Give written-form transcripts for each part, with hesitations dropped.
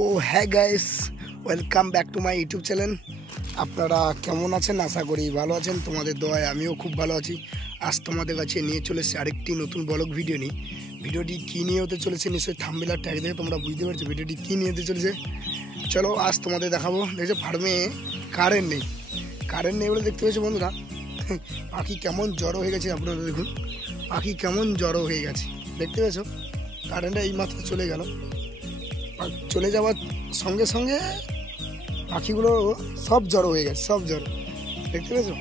ও হ্যাঁ guys, welcome back to my YouTube channel. আপনারা কেমন আছেন? আশা করি ভালো আছেন। তোমাদের দোয়ায় আমিও খুব ভালো আছি। আজ তোমাদের কাছে নিয়ে চলেছি আরেকটি নতুন ব্লগ ভিডিও নিয়ে। ভিডিওটি কী নিয়ে হতে চলেছে নিশ্চয়ই থাম্বনেল আর ট্যাগ দেখে তোমরা বুঝতে পারছো ভিডিওটি কী নিয়ে হতে চলেছে। চলো আজ তোমাদের দেখাবো। দেখছো ফার্মে কারেন্ট নেই বলে দেখতে পেয়েছো বন্ধুরা, পাখি কেমন জড়ো হয়ে গেছে। আপনারা দেখুন পাখি কেমন জড়ো হয়ে গেছে, দেখতে পেয়েছো। কারেন্টটা এইমাত্র চলে গেল, চলে যাওয়ার সঙ্গে সঙ্গে পাখিগুলো সব জড়ো হয়ে গেছে, সব জড়ো, দেখতে পেয়েছো,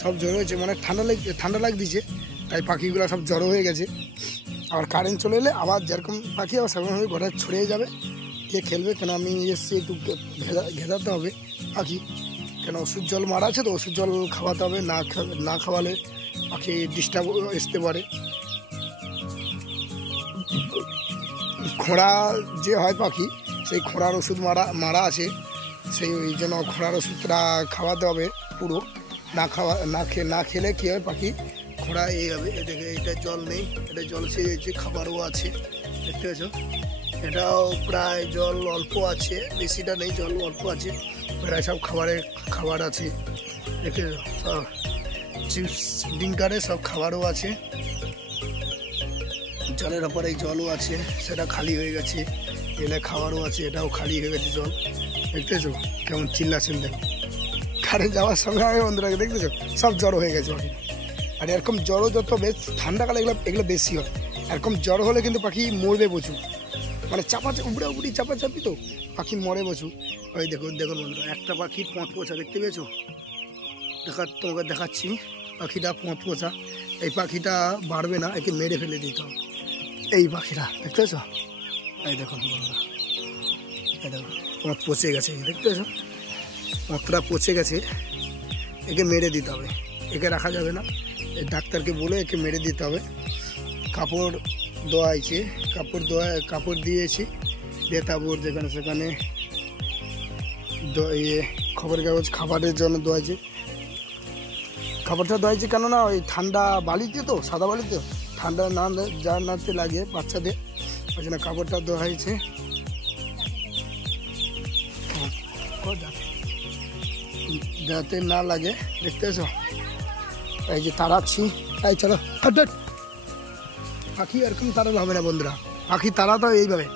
সব জড়ো হয়েছে। মানে ঠান্ডা লাগছে, তাই পাখিগুলো সব জড়ো হয়ে গেছে। আবার কারেন্ট চলে এলে আবার যেরকম পাখি আবার সেরকমভাবে গোটা ছড়িয়ে যাবে, কে খেলবে। কেন আমি এসছি একটু ঘেরাতে হবে পাখি, কেন ওষুধ জল মারা আছে তো, ওষুধ জল খাওয়াতে হবে। না খাওয়ালে পাখি ডিস্টার্ব আসতে পারে। খোঁড়া যে হয় পাখি, সেই খোঁড়ার ওষুধ মারা আছে, সেই ওই জন্য খোঁড়ার ওষুধটা খাওয়াতে হবে পুরো। না খেলে কী হবে, পাখি খোঁড়া এই হবে। এদিকে এটা জল নেই, এটা জল সেরেছে, খাবারও আছে, দেখতে পেয়েছো। এটাও প্রায় জল অল্প আছে, বেশিটা নেই, জল অল্প আছে। প্রায় সব খাবার আছে, দেখে সব চিপস ডিঙ্কারে সব খাবারও আছে। জলের ওপরে জলও আছে, সেটা খালি হয়ে গেছে। এলে খাবারও আছে, এটাও খালি হয়ে গেছে জল, দেখতেছো কেমন চিল্লাছেন। দেখো কারেন্ট যাওয়ার সঙ্গে আগে বন্ধুরাকে দেখতেছো সব জড়ো হয়ে গেছে পাখি। আর এরকম জড়ো যত বেশ ঠান্ডাকালে এগুলো বেশি হয়। এরকম জড়ো হলে কিন্তু পাখি মরবে প্রচুর, মানে উপড়ি চাপাচাপি তো পাখি মরে প্রচুর। ওই দেখুন বন্ধুরা, একটা পাখির পথ পোছা দেখতে পেয়েছো, তোমাকে দেখাচ্ছি। পাখিটা পথ পোছা, এই পাখিটা বাড়বে না, একে মেরে ফেলে দিতে হবে। এই পাখিটা দেখতে পেয়েছো, এই দেখুন বন্ধুরা, এই দেখো পথ পচে গেছে, দেখতে পেয়েছো পথটা পচে গেছে, একে মেরে দিতে হবে, একে রাখা যাবে না। এই ডাক্তারকে বলে একে মেরে দিতে হবে। কাপড় ধোয়াইছে, কাপড় দিয়েছি, বেতাবর যেখানে সেখানে খবরের কাগজ খাবারের জন্য ধোয়াইছে। খাবারটা ধোয়াইছে কেননা ওই ঠান্ডা বালিতে তো, সাদা বালিতে ঠান্ডা নাতে লাগে বাচ্চাদের, ওই জন্য কাপড়টা ধোয়াইছে যাতে না লাগে, দেখতে পেয়েছো। এই যে তাড়াচ্ছি, এই চলো পাখি এরকম তাড়ানো হবে না বন্ধুরা, পাখি তাড়া তো এইভাবে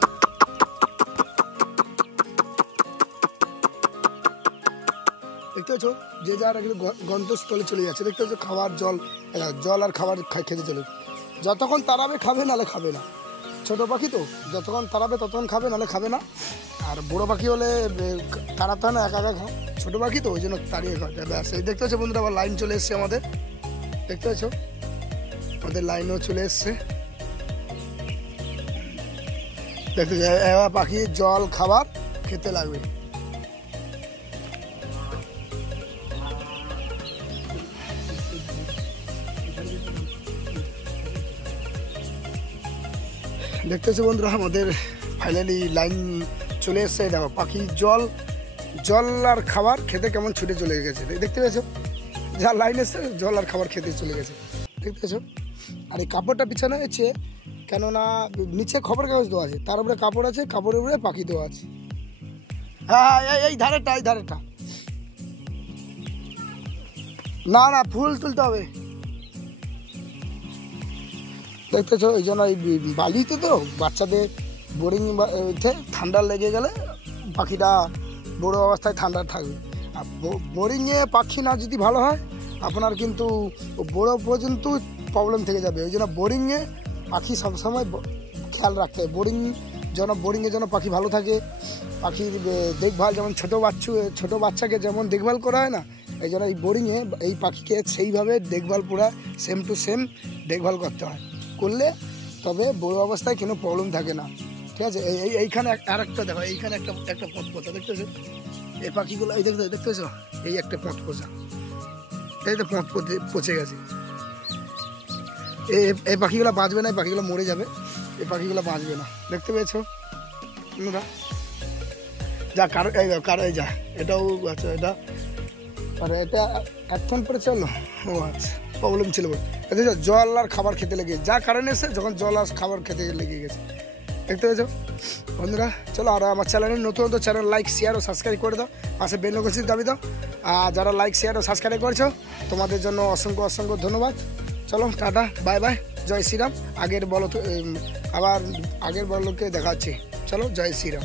দেখতে পাচ্ছ, যে যার গন্তস্থলে চলে যাচ্ছে, দেখতে পাচ্ছ। খাবার জল আর খাবার খেতে চলে, যতক্ষণ তাড়াবে খাবে, নাহলে খাবে না। ছোট পাখি তো যতক্ষণ তাড়াবে ততক্ষণ খাবে, নাহলে খাবে না। আর বড় পাখি হলে তাড়াতে হয় না, একা খাও। ছোট পাখি তো ওই জন্য তাড়িয়ে খাওয়া ব্যাস। এই দেখতে পাচ্ছ বন্ধুরা, আবার লাইন চলে এসছে আমাদের, দেখতে পাচ্ছ আমাদের লাইনও চলে এসছে। দেখতে এবার পাখি জল খাবার খেতে লাগবে। দেখতেছো বন্ধুরা, আমাদের ফাইনালি লাইন চলে এসছে। দেখো পাখি জল আর খাবার খেতে কেমন ছুটে চলে গেছে, দেখতে পেয়েছো। যা লাইন এসছে জল আর খাবার খেতে চলে গেছে, দেখতে পেয়েছো। আর এই কাপড়টা বিছানো হয়েছে কেননা নিচে খবর কাগজ দেওয়া আছে, তার উপরে কাপড় আছে, কাপড়ের উপরে পাখি দেওয়া আছে। হ্যাঁ এই ধারেটা না ফুল তুলতে হবে, দেখতেছো। এই জন্য এই বালিতে তো বাচ্চাদের বোরিং ঠান্ডা লেগে গেলে পাখিটা বড়ো অবস্থায় ঠান্ডা থাকবে। আর বোরিংয়ে পাখি না যদি ভালো হয়, আপনার কিন্তু বড়ো পর্যন্ত প্রবলেম থেকে যাবে। ওই জন্য বোরিংয়ে পাখি সবসময় খেয়াল রাখতে হয়। বোরিংয়ের জন্য পাখি ভালো থাকে। পাখির দেখভাল যেমন ছোটো বাচ্চাকে যেমন দেখভাল করা হয় না, এই জন্য এই বোরিংয়ে এই পাখিকে সেইভাবে দেখভাল পুরা সেম টু সেম দেখভাল করতে হয়। করলে তবে বড় অবস্থায় কোনো প্রবলেম থাকে না, ঠিক আছে। এইখানে আর একটা দেখো, এইখানে একটা পথ পোছা দেখতেছো। এই পাখিগুলো এই দেখতেছো, এই একটা পথ পোছা, এই তো পথ পচে গেছে। এই পাখিগুলো বাঁচবে না, এই পাখিগুলো মরে যাবে, এই পাখিগুলো বাঁচবে না, দেখতে পেয়েছো তোমরা। যা যা এটাও আচ্ছা, এটা এখন পরে চলো। ও আচ্ছা, প্রবলেম ছিল। জল আর খাবার খেতে লেগে যা কারণে এসে, যখন জল আর খাবার খেতে লেগে গেছে, দেখতে পেয়েছো। বন্ধুরা চলো, আর আমার চ্যানেলে নতুন চ্যানেল লাইক শেয়ার ও সাবস্ক্রাইব করে দাও, পাশে বেল নোটিফিকেশন দাবি দাও। আর যারা লাইক শেয়ার ও সাবস্ক্রাইব করেছো তোমাদের জন্য অসংখ্য অসংখ্য ধন্যবাদ। চলো টাটা, বাই বাই, জয় শ্রীরাম। আবার আগের বলকে দেখা হচ্ছে। চলো, জয় শ্রীরাম।